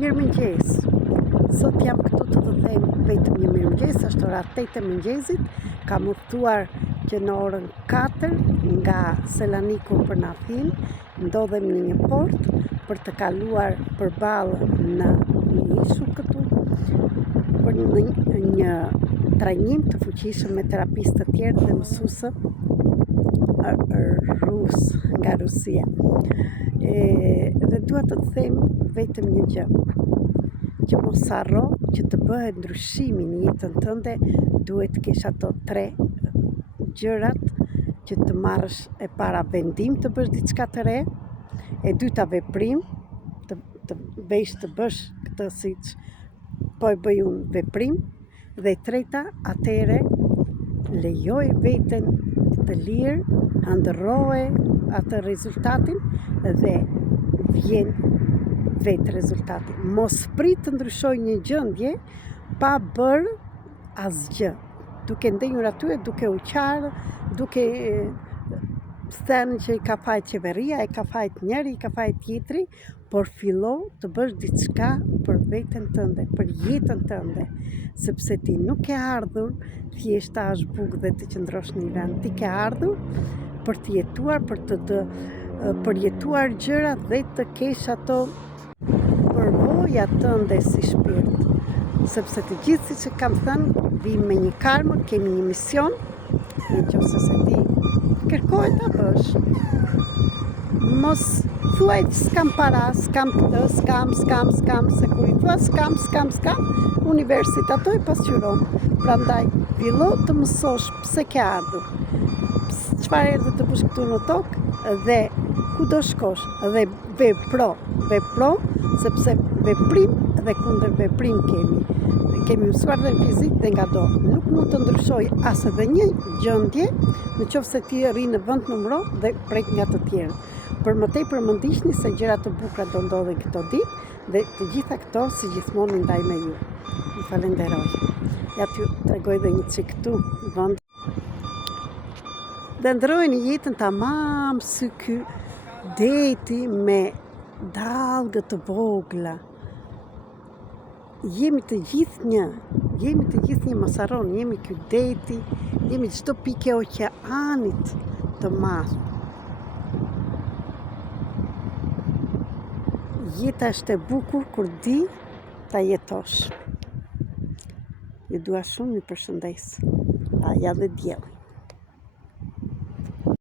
Mirëmëngjes. Sot jam këtu të të them vetëm një mirëmëngjes, është ora 8 e mëngjesit. Kam udhëtuar që në orën 4 nga Selaniku për Nathin, ndodhem në një port për të kaluar përballë në Nishu këtu për një trajnim të fuqishëm me terapistë të tjerë dhe mësuesë rus nga Rusia. Dhe dua të them vetëm një gjë, që mos harro që të bëhet ndryshimi në jetën tënde, duhet të kesh ato 3 gjërat që të marrësh: e para vendim të bësh diçka të re, e dyta veprim, të bësh këtë siç po e bëj unë, veprim, dhe e treta atëre lejoj veten të lirë, handërroje atë rezultatin dhe vjen vetë rezultati. Mos prit të ndryshoj një gjendje pa bërë asgjë, duke ndenjur aty, duke u qarë, duke thënë që i ka fajt qeveria, i ka fajt njëri, i ka fajt tjetri, por fillo të bësh diçka për veten tënde, për jetën tënde, sepse ti nuk ke ardhur thjesht ta hash bukë dhe të qëndrosh në një vend. Ti ke ardhur për të jetuar, për të përjetuar gjëra dhe të kesh ato përvoja tënde si shpirt. Sepse të gjithë, siç e kam thënë, vim me një karmë, kemi një mision, nëse se ti kërkoj ta bësh. Mos thuaj s'kam para, s'kam këtë, s'kam, se kur i thua s'kam, universit ato i pasqyron. Prandaj, fillo të mësosh pse ke ardhur, çfarë erdhe të bësh këtu në tokë dhe ku do shkosh, dhe vepro, sepse veprim dhe kundër veprim kemi mësuar dhe në fizik dhe nga do. Nuk mund të ndryshoj as edhe një gjendje nëse ti rri në vend numëro dhe prek nga të tjerët. Për më tepër më ndiqni se gjëra të bukura do ndodhin këto ditë dhe të gjitha këto si gjithmonë ndaj me ju. Ju falenderoj. Ja t'ju tregoj dhe një çik këtu në vend. Dhe ndrojnë jetën tamam si ky deti me dallgë të vogla. Jemi të gjithë një, mos harroni, jemi ky deti, jemi çdo pikë e oqeanit të madh. Jeta është e bukur kur di ta jetosh. Ju dua shumë, ju përshëndes. Aja dhe dielli.